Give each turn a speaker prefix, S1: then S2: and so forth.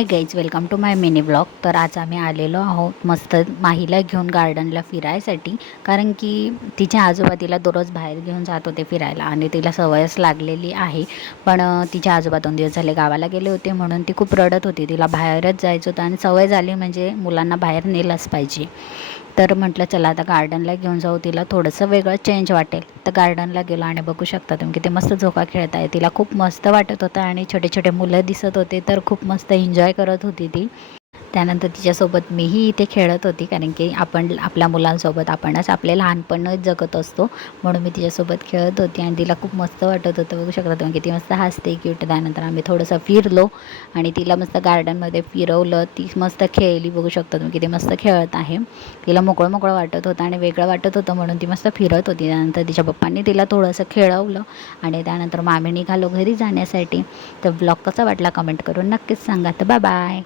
S1: Hi guys welcome to my mini blog तर आज आम्ही आलेलो आहोत मस्त माहीला घेऊन गार्डनला फिरायसाठी. कारण की तिच्या आजोबा तिला दररोज बाहेर घेऊन जात होते फिरायला आणि तिला सवयच लागलेली आहे. पण तिच्या आजोबा दोन दिवस झाले गावाला गेले होते म्हणून ती खूप रडत होती. तिला बाहेरच जायचं होतं आणि सवय झाली म्हणजे मुलांना बाहेर नेलंच पाहिजे. तर म्हटलं चला आता गार्डनला घेऊन जाऊ. तिला थोडंसं वेगळं चेंज वाटेल. आता गार्डनला गेलो आणि बघू शकता तुम्ही किती मस्त झोका खेळत आहे. तिला खूप मस्त वाटत होतं आणि छोटे छोटे मुलं दिसत होते तर खूप मस्त एन्जॉय करत होती ती. त्यानंतर तिच्यासोबत मीही इथे खेळत होती कारण की आपण आपल्या मुलांसोबत आपणच आपले लहानपणच जगत असतो. म्हणून मी तिच्यासोबत खेळत होती आणि तिला खूप मस्त वाटत होतं. बघू शकता तुम्ही किती मस्त हसते क्यूट त्यानंतर आम्ही थोडंसं फिरलो आणि तिला मस्त गार्डनमध्ये फिरवलं. ती मस्त खेळली. बघू शकता तुम्ही किती मस्त खेळत आहे. तिला मोकळं मोकळं वाटत होतं आणि वेगळं वाटत होतं म्हणून ती मस्त फिरत होती. त्यानंतर तिच्या पप्पांनी तिला थोडंसं खेळवलं आणि त्यानंतर मग आम्ही निघालो घरी जाण्यासाठी. तर ब्लॉग कसा वाटला कमेंट करून नक्कीच सांगा.
S2: तर बाय